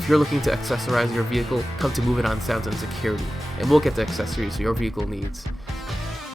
If you're looking to accessorize your vehicle, come to Move It On Sounds and Security, and we'll get the accessories your vehicle needs.